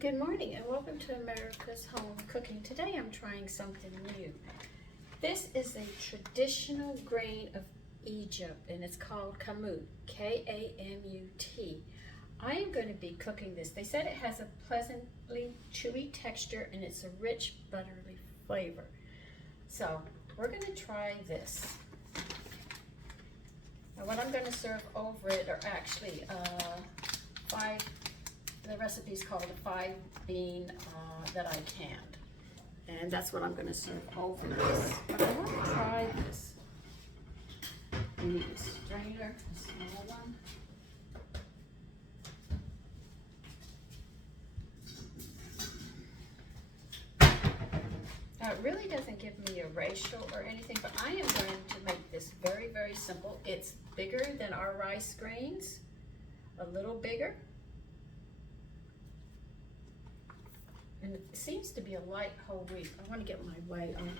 Good morning and welcome to America's Home Cooking. Today I'm trying something new. This is a traditional grain of Egypt and it's called kamut, K-A-M-U-T. I am going to be cooking this. They said it has a pleasantly chewy texture and it's a rich buttery flavor. So we're going to try this. Now what I'm going to serve over it are actually the recipe is called a 5-bean that I canned. And that's what I'm going to serve over this. But I want to try this. We need a strainer, a small one. Now it really doesn't give me a ratio or anything, but I am going to make this very, very simple. It's bigger than our rice grains, a little bigger. And it seems to be a light whole wheat. I want to get my whey on.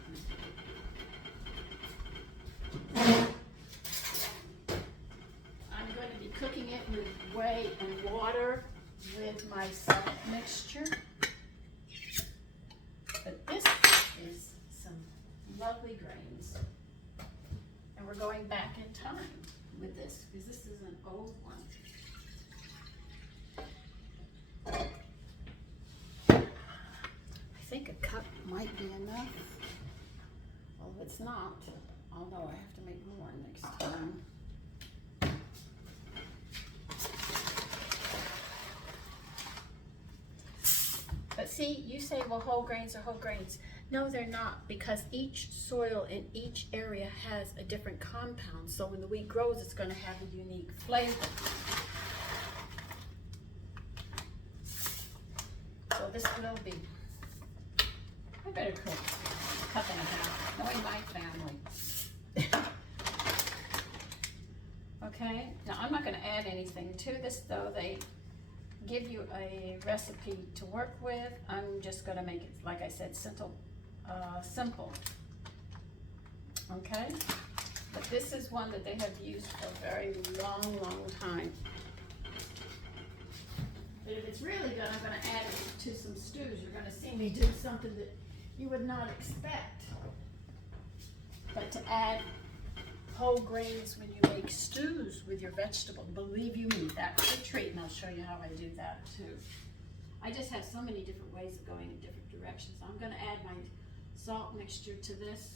I'm going to be cooking it with whey and water with my salt mixture. But this is some lovely grains. And we're going back in time with this because this is an old one. I think a cup might be enough. Well, if it's not, I'll know I have to make more next time. But see, you say, well, whole grains are whole grains. No, they're not, because each soil in each area has a different compound. So when the wheat grows, it's going to have a unique flavor. So this will be, I better cook a cup and a half, knowing my family. Okay, now I'm not going to add anything to this though. They give you a recipe to work with. I'm just going to make it, like I said, simple. Okay, but this is one that they have used for a very long time. But if it's really good, I'm going to add it to some stews. You're going to see me do something that you would not expect. But to add whole grains when you make stews with your vegetables, believe you me, that's a treat, and I'll show you how I do that too. I just have so many different ways of going in different directions. I'm going to add my salt mixture to this.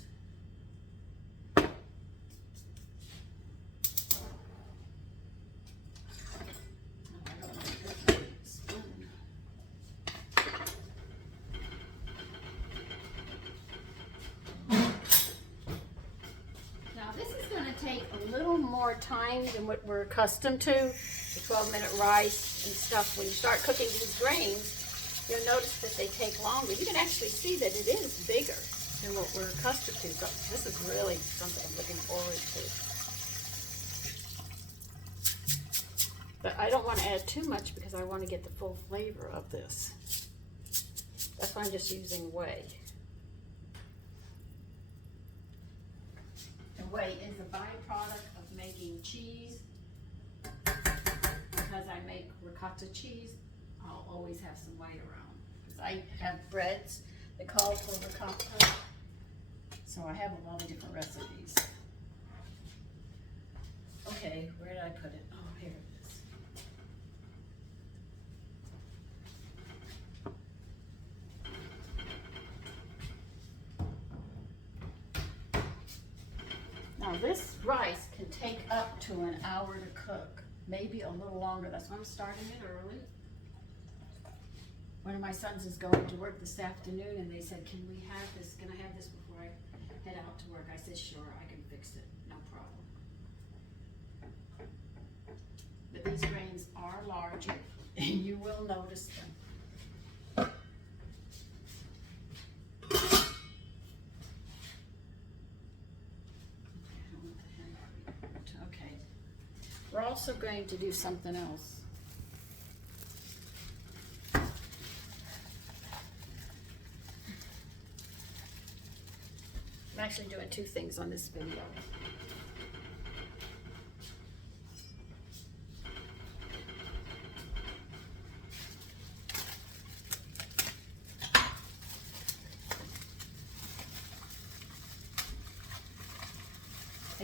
Take a little more time than what we're accustomed to, the 12-minute rice and stuff. When you start cooking these grains, you'll notice that they take longer. You can actually see that it is bigger than what we're accustomed to. So this is really something I'm looking forward to. But I don't want to add too much because I want to get the full flavor of this. That's why I'm just using whey. Whey is a byproduct of making cheese. Because I make ricotta cheese, I'll always have some whey around. Because I have breads that call for ricotta. So I have a lot of different recipes. Okay, where did I put it? Oh, here it is. Now this rice can take up to an hour to cook, maybe a little longer. That's why I'm starting it early. One of my sons is going to work this afternoon and they said, can we have this, can I have this before I head out to work? I said, sure, I can fix it, no problem. But these grains are larger and you will notice them. We're also going to do something else. I'm actually doing two things on this video.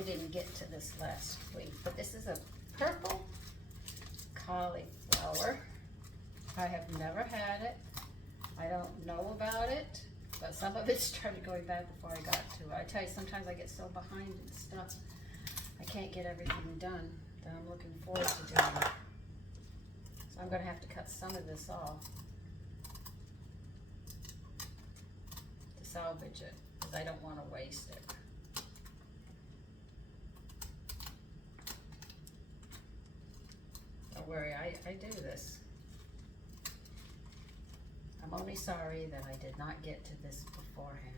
didn't get to this last week, but this is a purple cauliflower. I have never had it. I don't know about it, but some of it started going bad before I got to it. I tell you, sometimes I get so behind in stuff, I can't get everything done that I'm looking forward to doing. So I'm gonna have to cut some of this off to salvage it, because I don't want to waste it. Don't worry, I do this. I'm only sorry that I did not get to this beforehand.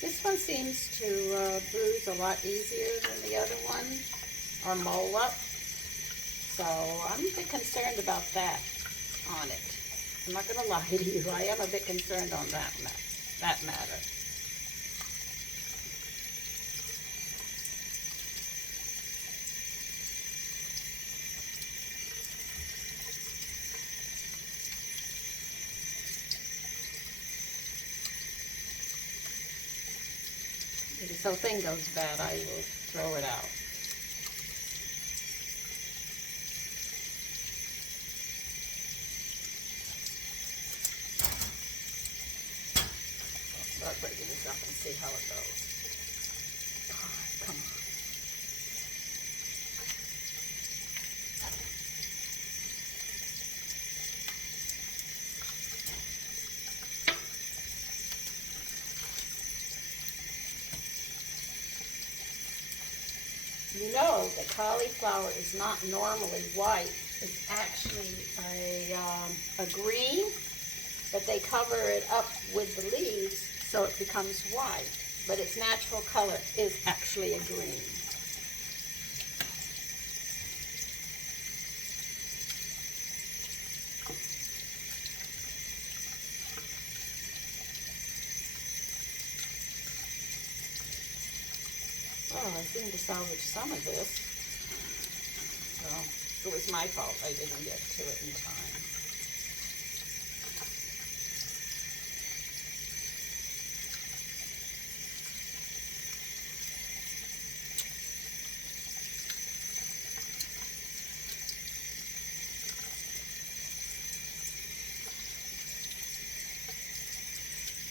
This one seems to bruise a lot easier than the other one, or mole up. So I'm a bit concerned about that on it. I'm not going to lie to you. I am a bit concerned on that matter. If this whole thing goes bad, I will throw it out. I'll start breaking this up and see how it goes. God, come on. You know that cauliflower is not normally white. It's actually a green, but they cover it up with the leaves so it becomes white. But its natural color is actually a green. Well, I seem to salvage some of this. So it was my fault I didn't get to it in time.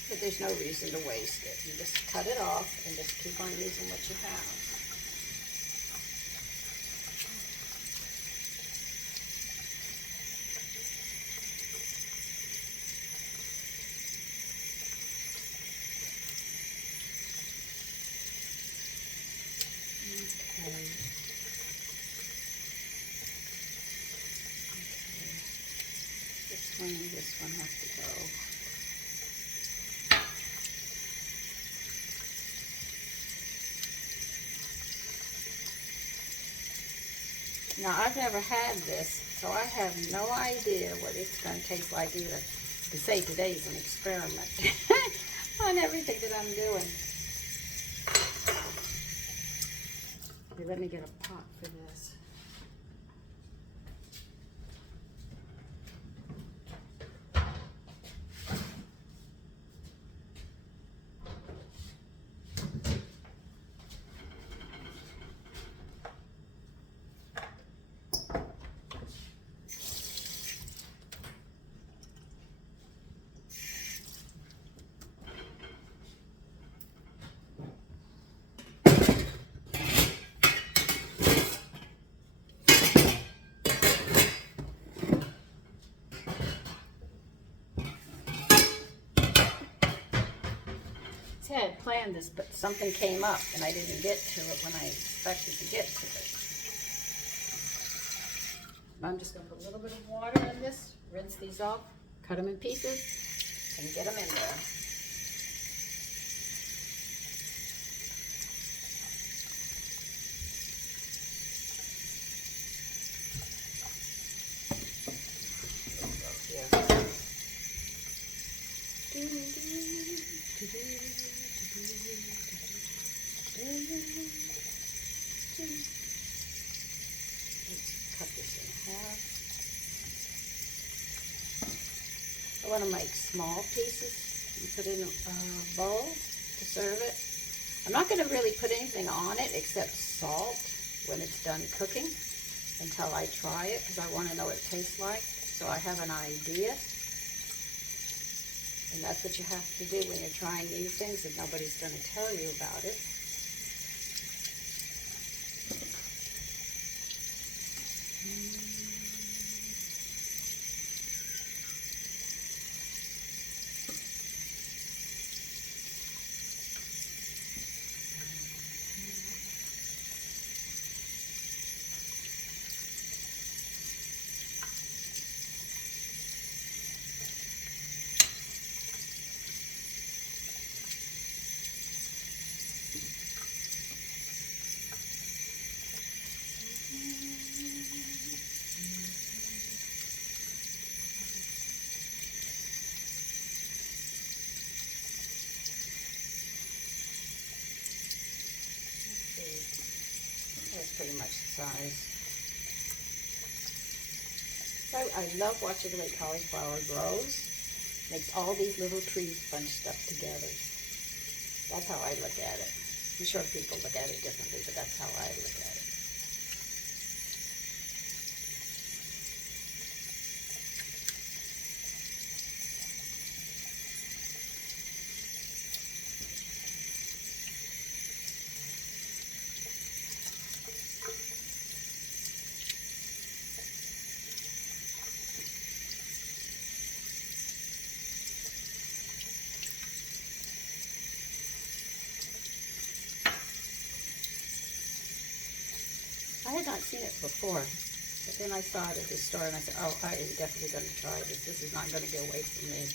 But there's no reason to waste it. You just cut it off and just keep on using what you have. Okay. This one has to go. Now, I've never had this, so I have no idea what it's going to taste like either. To say today's an experiment on everything that I'm doing. Okay, let me get a pot for this. See, I had planned this, but something came up and I didn't get to it when I expected to get to it. I'm just going to put a little bit of water in this, rinse these off, cut them in pieces, and get them in there. Let's cut this in half. I want to make small pieces and put in a bowl to serve it. I'm not going to really put anything on it except salt when it's done cooking until I try it, because I want to know what it tastes like, so I have an idea. And that's what you have to do when you're trying these things, and nobody's going to tell you about it. That's pretty much the size. I love watching the way cauliflower grows. Makes all these little trees bunched up together. That's how I look at it. I'm sure people look at it differently, but that's how I look at it. I had not seen it before, but then I saw it at the store and I said, oh, I am definitely going to try this. This is not going to get away from me.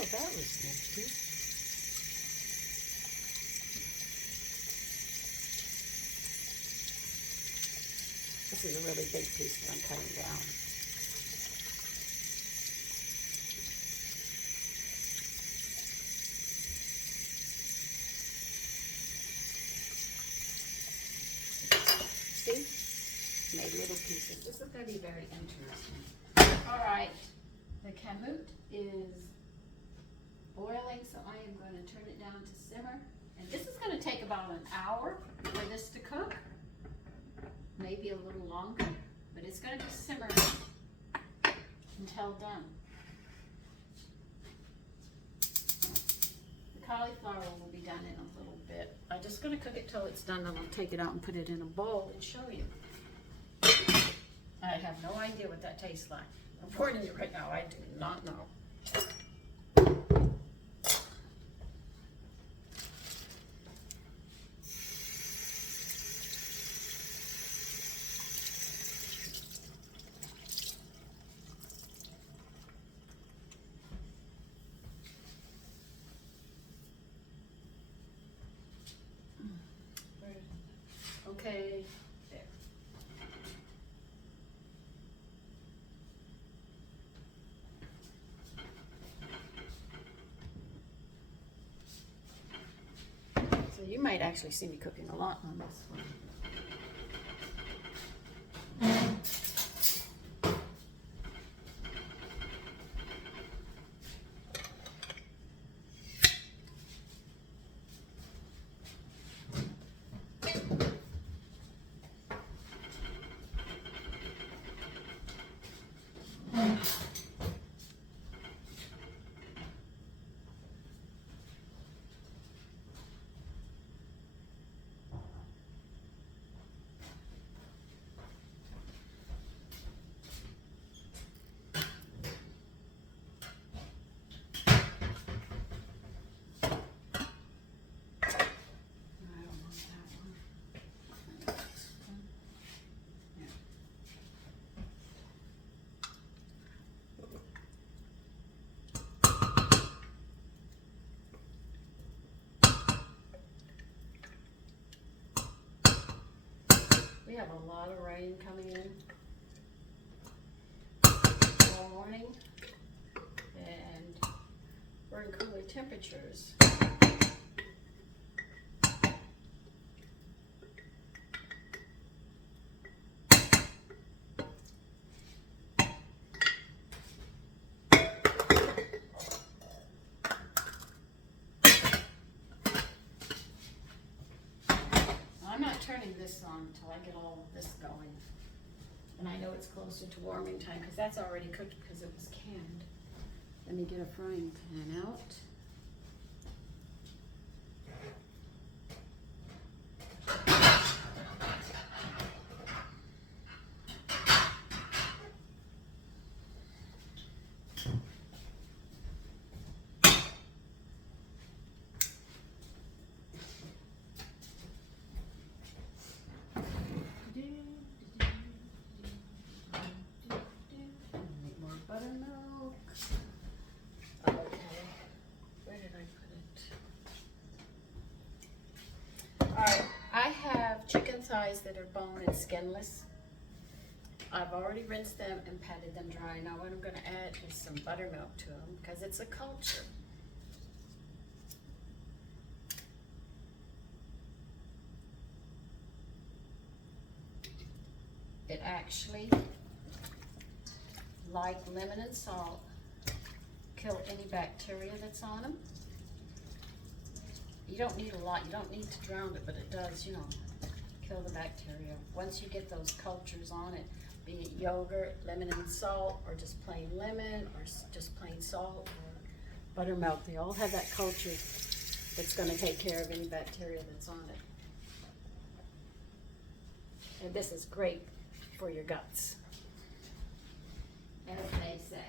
Oh, that was nifty. This is a really big piece that I'm cutting down. See? Made little pieces. This is going to be very interesting. All right. The kamut is boiling, so I am going to turn it down to simmer. And this is going to take about an hour for this to cook. Maybe a little longer, but it's going to just simmer until done. The cauliflower will be done in a little bit. I'm just going to cook it till it's done, and I'll take it out and put it in a bowl and show you. I have no idea what that tastes like. I'm warning you right now, I do not know. Okay, there. So you might actually see me cooking a lot on this one. have a lot of rain coming in all morning, and we're in cooler temperatures. I'm not turning this on until I get all of this going. And I know it's closer to warming time because that's already cooked because it was canned. Let me get a frying pan out. Make more buttermilk. Okay, where did I put it? Alright, I have chicken thighs that are bone and skinless. I've already rinsed them and patted them dry. Now what I'm going to add is some buttermilk to them because it's a culture. It actually, like lemon and salt, kill any bacteria that's on them. You don't need a lot, you don't need to drown it, but it does, you know, kill the bacteria. Once you get those cultures on it, be it yogurt, lemon and salt, or just plain lemon, or just plain salt, or buttermilk, they all have that culture that's going to take care of any bacteria that's on it. And this is great for your guts, as they say.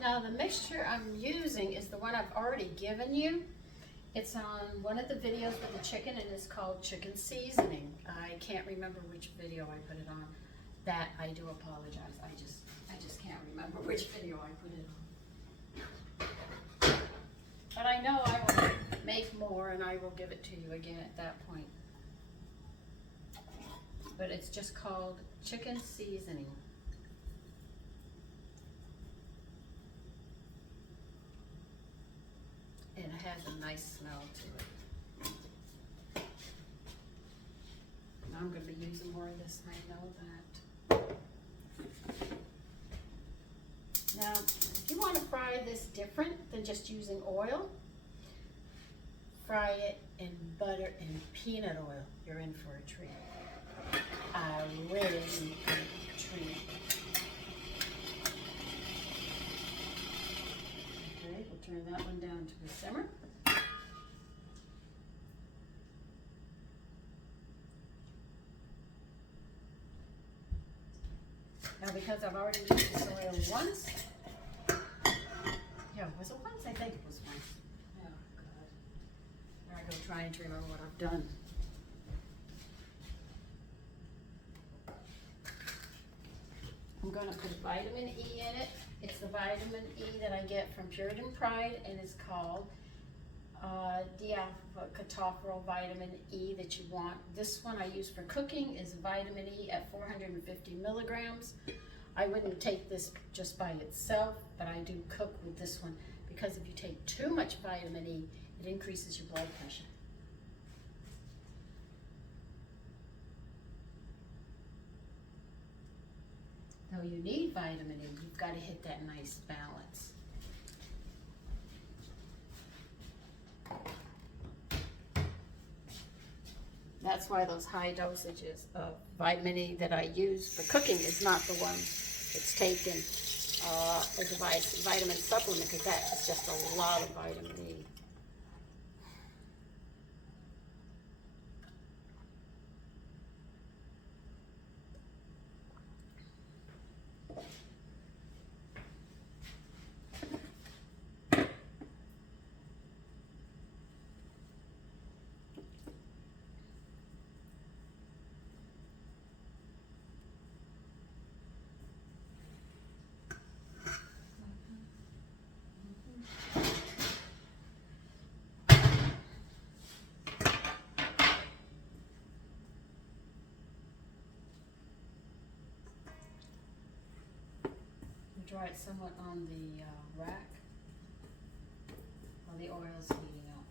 Now the mixture I'm using is the one I've already given you. It's on one of the videos with the chicken and it's called chicken seasoning. I can't remember which video I put it on. That I do apologize. I just can't remember which video I put it on. But I know I will make more and I will give it to you again at that point. But it's just called chicken seasoning. And it has a nice smell to it. Now I'm going to be using more of this, I know that. Now, if you want to fry this different than just using oil, fry it in butter and peanut oil. You're in for a treat. A really good treat. Okay, we'll turn that one down to a simmer. Now, because I've already used this oil once, yeah, was it once? I think it was once. Oh, God. There I go trying to remember what I've done. I'm going to put vitamin E in it. It's the vitamin E that I get from Puritan Pride, and it's called dialpha-tocopherol vitamin E that you want. This one I use for cooking is vitamin E at 450 milligrams. I wouldn't take this just by itself, but I do cook with this one because if you take too much vitamin E, it increases your blood pressure. Though you need vitamin E, you've got to hit that nice balance. That's why those high dosages of vitamin E that I use for cooking is not the one that's taken as a vitamin supplement, because that is just a lot of vitamin E. dry it somewhat on the rack while the oil's heating up.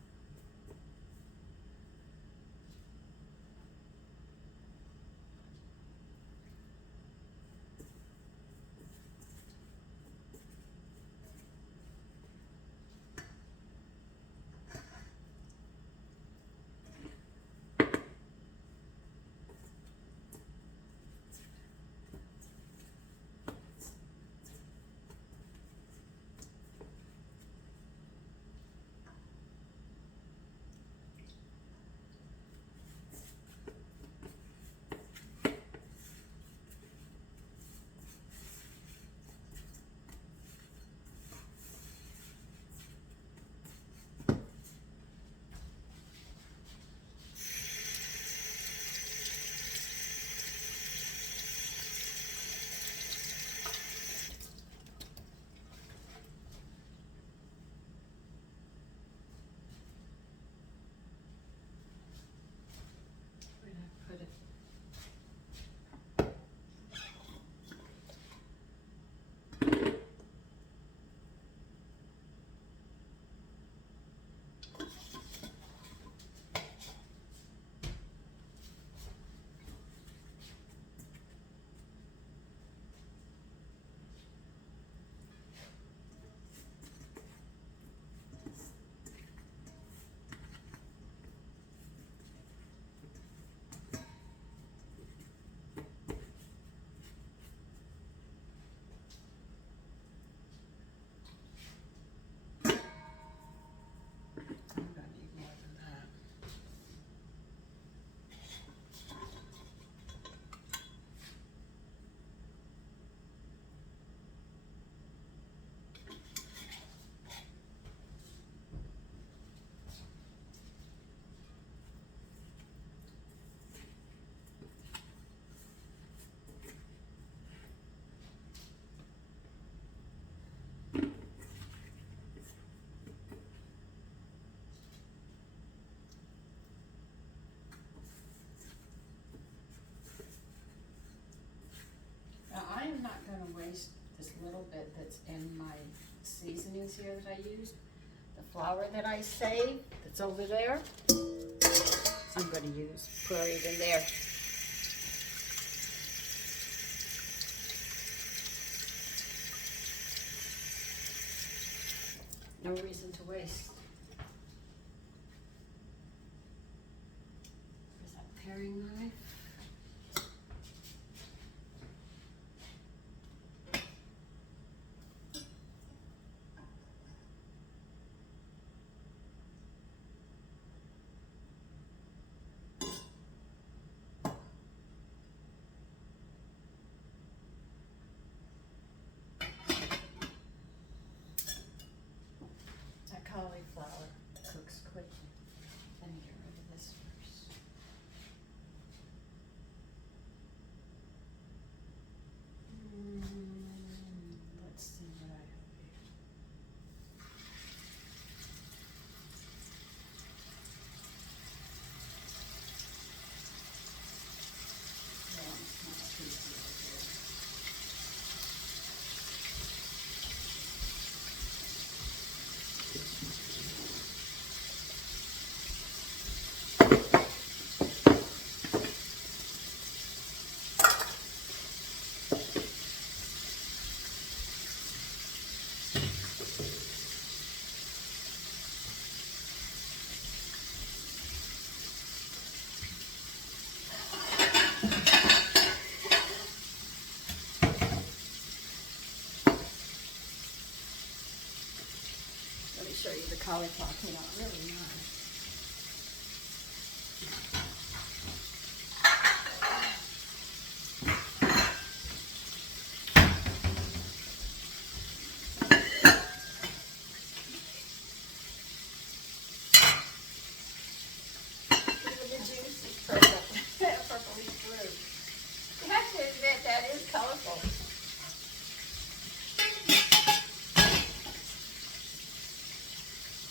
Put it. I'm gonna need more than that. Now, I am not gonna waste this little bit that's in my seasonings here that I used. The flour that I saved, that's over there, I'm gonna use, put it in there. No reason to waste. There's that paring knife. That cauliflower cooks quickly. Let me get rid of this first. Let's see what I have here. Yeah, it's not too good here. Let me show you the cauliflower came out really nice. Even the juice is perfect. Purpley fruit. You have to admit that is colorful.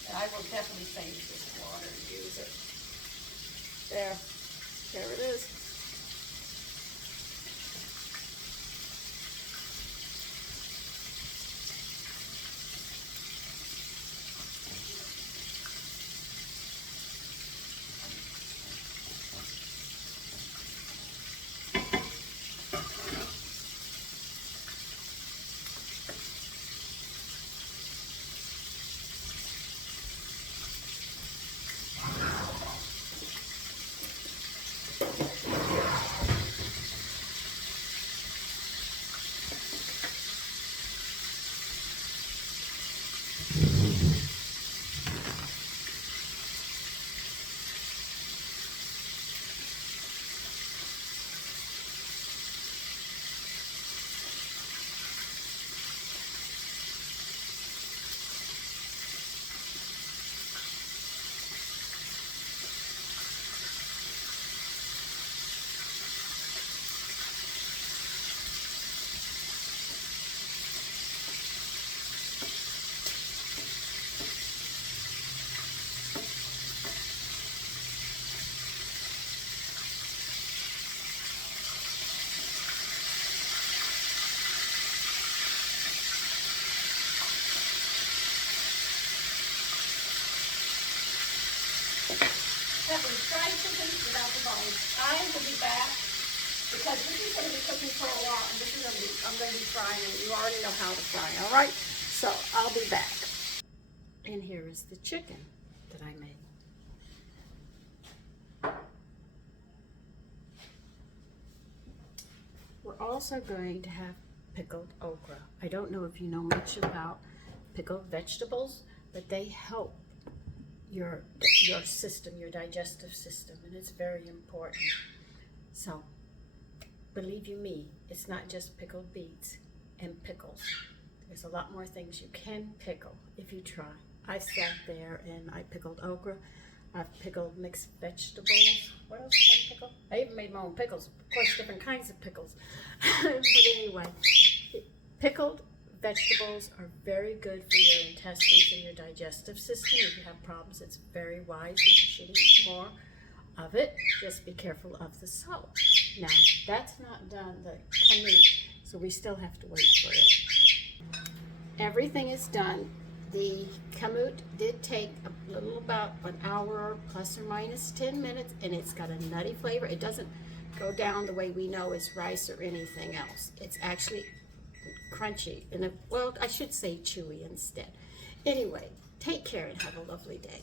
And I will definitely save this water and use it. There it is. Sally will be back because this is going to be cooking for a while, and this is I'm going to be frying, and you already know how to fry, all right? So I'll be back. And here is the chicken that I made. We're also going to have pickled okra. I don't know if you know much about pickled vegetables, but they help your system, your digestive system, and it's very important. So, believe you me, it's not just pickled beets and pickles. There's a lot more things you can pickle if you try. I sat there and I pickled okra. I've pickled mixed vegetables. What else did I pickle? I even made my own pickles. Of course, different kinds of pickles. But anyway, pickled vegetables are very good for your intestines and your digestive system. If you have problems, it's very wise that you should eat more of it. Just be careful of the salt. Now, that's not done, the kamut, so we still have to wait for it. Everything is done. The kamut did take a little about an hour plus or minus 10 minutes, and it's got a nutty flavor. It doesn't go down the way we know as rice or anything else. It's actually crunchy, and well, I should say chewy instead. Anyway, take care and have a lovely day.